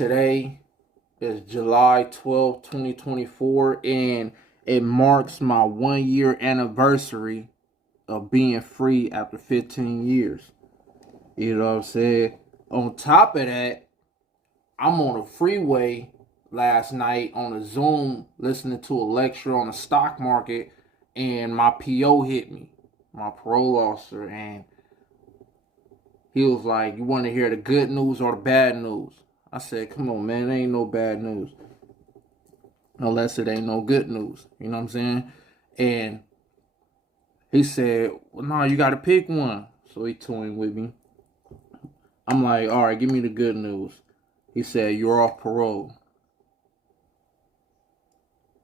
Today is July 12th, 2024, and it marks my 1 year anniversary of being free after 15 years. You know what I'm saying? On top of that, I'm on a freeway last night on a Zoom listening to a lecture on the stock market, and my PO hit me, my parole officer, and he was like, "You want to hear the good news or the bad news?" I said, "Come on, man, there ain't no bad news. Unless it ain't no good news." You know what I'm saying? And he said, "Well, no, you got to pick one." So he toying with me. I'm like, "All right, give me the good news." He said, "You're off parole."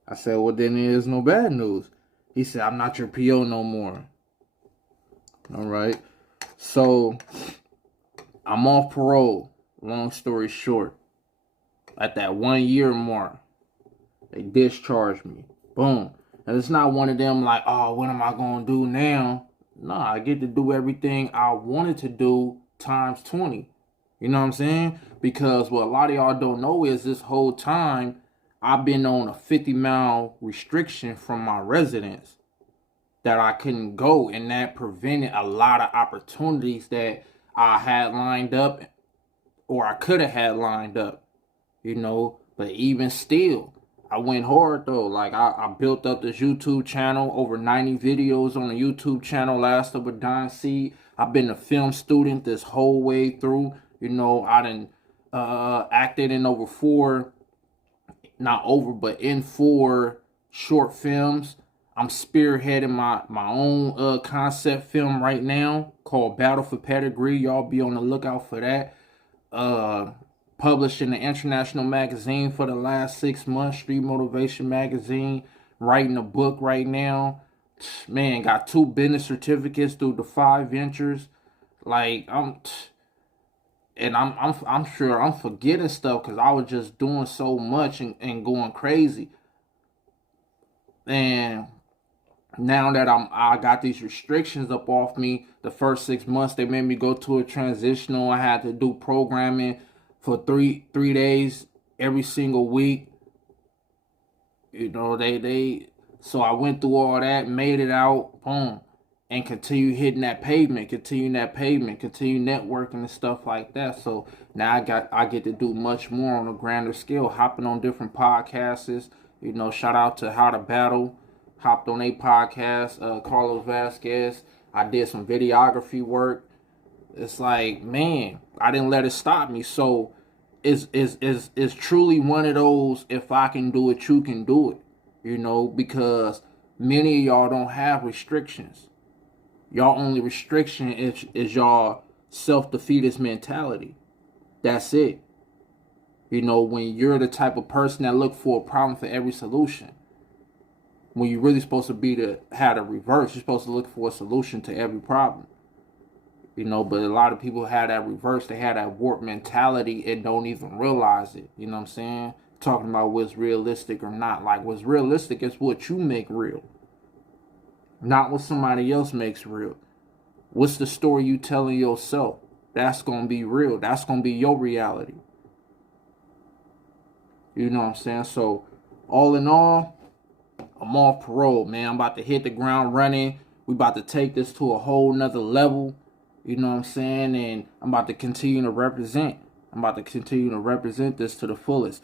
I said, "Well, then there's no bad news." He said, "I'm not your PO no more." All right. So I'm off parole. Long story short, at that 1 year mark, they discharged me. Boom. And it's not one of them like, "Oh, what am I going to do now?" No, I get to do everything I wanted to do times 20. You know what I'm saying? Because what a lot of y'all don't know is this whole time I've been on a 50-mile restriction from my residence that I couldn't go, and that prevented a lot of opportunities that I had lined up or I could have had lined up, but even still, I went hard though. Like I built up this YouTube channel, over 90 videos on the YouTube channel, Last of a Dying Seed. I've been a film student this whole way through. I done acted in over four, not over, but in four short films. I'm spearheading my own concept film right now called Battle for Pedigree. Y'all be on the lookout for that. Published in the international magazine for the last 6 months, Street Motivation Magazine. Writing a book right now. Man, got 2 business certificates through the 5 ventures. Like I'm sure I'm forgetting stuff because I was just doing so much and going crazy. And now that I got these restrictions up off me, the first 6 months they made me go to a transitional. I had to do programming for three days every single week. They so I went through all that, made it out, boom, and continue hitting that pavement, continue networking and stuff like that. So now I get to do much more on a grander scale, hopping on different podcasts. Shout out to How to Battle. Hopped on a podcast, Carlos Vasquez. I did some videography work. It's like, man, I didn't let it stop me. So it's truly one of those, if I can do it, you can do it. Because many of y'all don't have restrictions. Y'all only restriction is y'all self-defeatist mentality. That's it. When you're the type of person that look for a problem for every solution. When you're really supposed to be have the reverse. You're supposed to look for a solution to every problem. But a lot of people have that reverse. They have that warped mentality and don't even realize it. You know what I'm saying? Talking about what's realistic or not. Like, what's realistic is what you make real. Not what somebody else makes real. What's the story you telling yourself? That's going to be real. That's going to be your reality. You know what I'm saying? So, all in all, I'm off parole, man. I'm about to hit the ground running. We about to take this to a whole nother level. You know what I'm saying? And I'm about to continue to represent. I'm about to continue to represent this to the fullest.